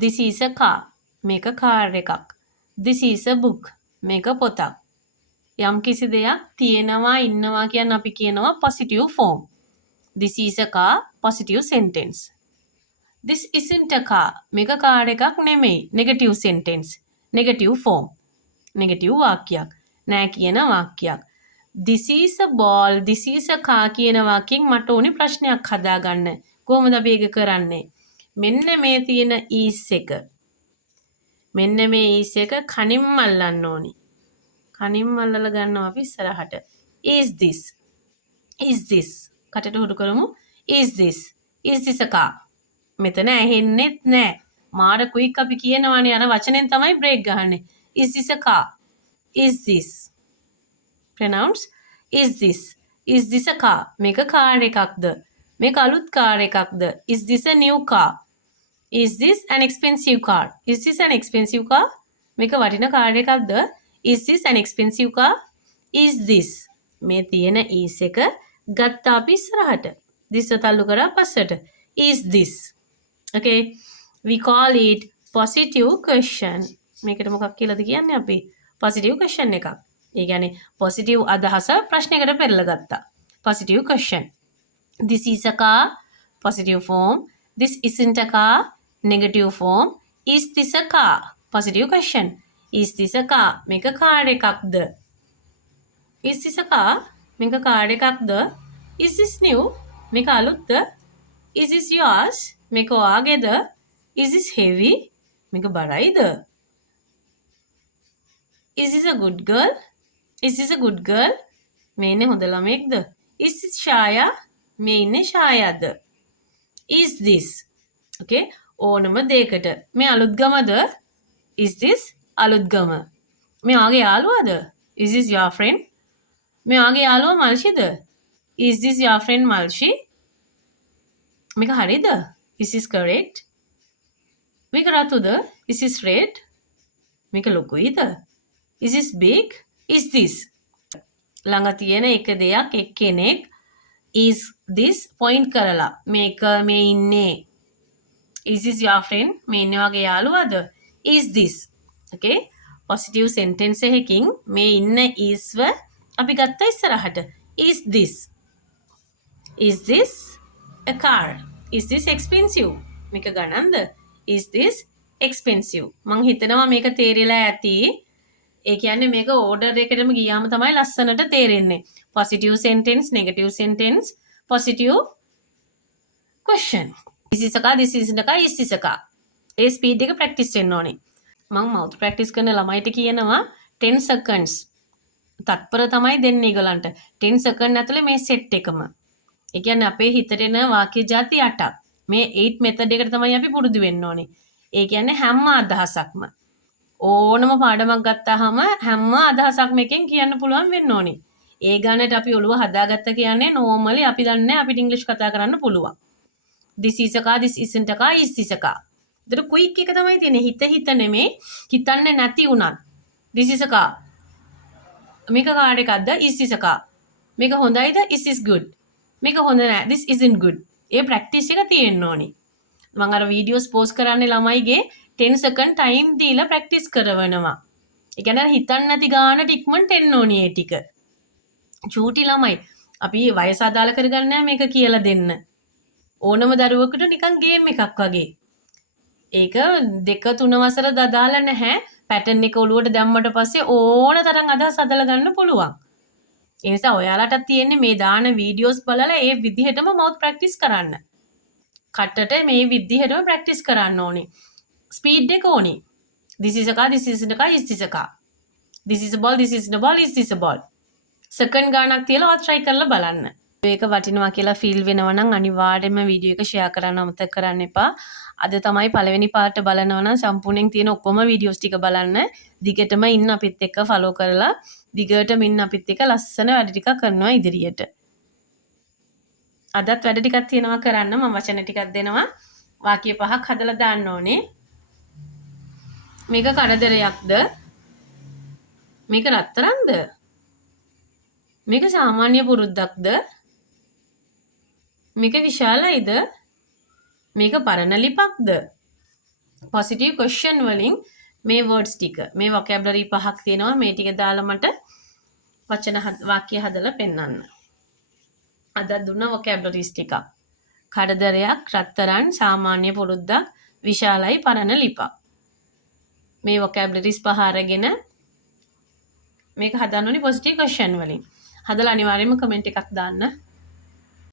This is a car. මේක car එකක්. This is a book. මේක පොතක්. යම් කිසි දෙයක් තියෙනවා ඉන්නවා කියන අපි කියනවා positive form. This is a car, positive sentence. This isn't a car. මේක කාර් එකක් නෙමෙයි. Negative sentence. Negative form. Negative වාක්‍යයක්. නෑ කියන වාක්‍යයක්. This is a ball, this is a car කියන වාක්‍යයෙන් මට ඕනි ප්‍රශ්නයක් හදාගන්න. කොහොමද අපි ඒක කරන්නේ? මෙන්න මේ තියෙන is එක. මෙන්න මේ is එක කනින්ම අල්ලන්න ඕනි. කනින්ම අල්ලලා ගන්නවා අපි ඉස්සරහට. Is this? Is this? කටට හුරු කරමු. Is this? Is this a car? මෙතන ඇහෙන්නෙත් නෑ. මාර ක්වික් අපි කියනවානේ අර වචනෙන් තමයි බ්‍රේක් ගහන්නේ. Is this a car? Is this? Pronounce. Is this? Is this a car? මේක කාර් එකක්ද? මේක අලුත් කාර් එකක්ද? Is this a new car? Is this an expensive car? Is this an expensive car? මේක වටින car එකක්ද? Is this an expensive car? Is this? මේ තියෙන is එක ගත්තා අපි ඉස්සරහට. this තල්ලු කරා පස්සට. Is this? Okay. We call it positive question. මේකට මොකක් කියලාද කියන්නේ අපි? positive question එකක්. ඒ කියන්නේ positive අදහස ප්‍රශ්නයකට පෙරලා ගත්තා. positive question. This is a car, positive form. This isn't a car, negative form. Is this a car? Positive question. Is this a car? මේක කාර් එකක්ද? Is this a car? මේක car එකක්ද? Is this new? මේක අලුත්ද? Is this yours? මේක ඔයාගේද? Is this heavy? මේක බරයිද? Is this a good girl? Is this a good girl? මේ ඉන්නේ හොඳ ළමයෙක්ද? Is this Shaya? මේ ඉන්නේ ශායාද? Is this? Okay. ඕනම දෙයකට. මේ අලුත්ගමද? Is this Aluthgama? මේ ආගේ යාළුවාද? Is this your friend? මේ ආගේ යාළුවා මල්ෂිද? Is this your friend Malshi? මේක හරිද? Is this correct? මේක රතුද? Is this red? මේක ලොකුයිද? Is this big? Is this? ළඟ තියෙන එක දෙයක් එක්කෙනෙක් is this point කරලා මේක මේ ඉන්නේ. Is this your friend? මේ ඉන්නේ වගේ යාළුවාද? Is this? Okay. positive sentence එකකින් මේ ඉන්න is ව අපි ගත්තා ඉස්සරහට. Is this? Is this a car? Is this expensive? මේක ගණන්ද? Is this expensive? මං හිතනවා මේක තේරිලා ඇති. ඒ කියන්නේ මේක ඕඩර් එකටම ගියාම තමයි ලස්සනට තේරෙන්නේ. positive sentence, negative sentence, positive question. This is a car, this isn't a car, is this a car? A speed එක ප්‍රැක්ටිස් වෙන්න ඕනේ. මම මවුත් ප්‍රැක්ටිස් කරන ළමයිට කියනවා 10 seconds. තත්පර තමයි දෙන්නේ ඒගොල්ලන්ට. 10 second ඇතුලේ මේ සෙට් එකම. ඒ කියන්නේ අපේ හිතට එන වාක්‍ය ಜಾති 8ක්. මේ 8 method එකට තමයි අපි පුරුදු වෙන්න ඕනේ. ඒ කියන්නේ හැම අදහසක්ම ඕනම පාඩමක් ගත්තාම හැම අදහසක් මේකෙන් කියන්න පුළුවන් වෙන්න ඕනේ. ඒ ගානට අපි ඔළුව හදාගත්ත කියන්නේ normally අපි දන්නේ අපිට ඉංග්‍රීසි කතා කරන්න පුළුවන්. This is a car, this isn't a car, is this a car? ඒතර quick එක තමයි තියෙන්නේ. හිත නෙමෙයි හිතන්නේ නැති උනත්. This is a car. මේක කාර් එකක්ද? Is this a car? මේක හොඳයිද? Is this good? මේක හොඳ නෑ. This isn't good. A practice එක තියෙන්න ඕනේ. මම අර වීඩියෝස් පෝස්ට් කරන්නේ ළමයිගේ 10 second time දීලා ප්‍රැක්ටිස් කරවනවා. ඒ කියන්නේ හිතන්නේ නැති ගානට ඉක්මනට එන්න ඕනේ ඒ ටික. චූටි ළමයි අපි වයස අදාළ කරගන්නේ නැහැ මේක කියලා දෙන්න. ඕනම දරුවෙකුට නිකන් ගේම් එකක් වගේ. ඒක 2-3 වසර දාලා නැහැ. පැටර්න් එක ඔලුවට දැම්මට පස්සේ ඕන තරම් අදහස් හදලා ගන්න පුළුවන්. ඒ නිසා ඔයාලටත් තියෙන්නේ මේ දාන වීඩියෝස් බලලා ඒ විදිහටම මවුත් ප්‍රැක්ටිස් කරන්න. කටට මේ විදිහටම ප්‍රැක්ටිස් කරන්න ඕනේ. ස්පීඩ් එක ඕනේ. This is a car, this isn't a car, is this a car? This is a ball, this isn't a ball, is this a ball? Second ගානක් තියලා ඔයා try කරලා බලන්න. මේක වටිනවා කියලා ෆීල් වෙනවා නම් අනිවාර්යයෙන්ම වීඩියෝ එක ෂෙයා කරන්න අමතක කරන්න එපා. අද තමයි පළවෙනි පාර්ට් බලනවා නම් සම්පූර්ණයෙන් තියෙන ඔක්කොම වීඩියෝස් ටික බලන්න. දිගටම ඉන්න අපිත් එක්ක ෆලෝ කරලා දිගටම ඉන්න අපිත් එක්ක ලස්සන වැඩ ටිකක් කරනවා ඉදිරියට. අදත් වැඩ ටිකක් තියෙනවා කරන්න. මම වචන ටිකක් දෙනවා. වාක්‍ය 5ක් හදලා දාන්න ඕනේ. මේක කරදරයක්ද? මේක රත්තරන්ද? මේක සාමාන්‍ය පුරුද්දක්ද? මේක විශාලයිද? මේක පරණ ලිපක්ද? පොසිටිව් ක්වෙස්චන් වලින් මේ වර්ඩ්ස් ටික මේ වොකැබ්ලරි 5ක් තියෙනවා මේ ටික දාලා මට වචන වාක්‍ය හදලා පෙන්නන්න. අද දුන්න වොකැබ්ලරිස් ටිකක්. කඩදරයක්, රත්තරන්, සාමාන්‍ය පුරුද්දක්, විශාලයි, පරණ ලිපක්. මේ වොකැබ්ලරිස් 5 අරගෙන මේක හදන්න ඕනි පොසිටිව් ක්වෙස්චන් වලින්. හදලා අනිවාර්යයෙන්ම කමෙන්ට් එකක් දාන්න.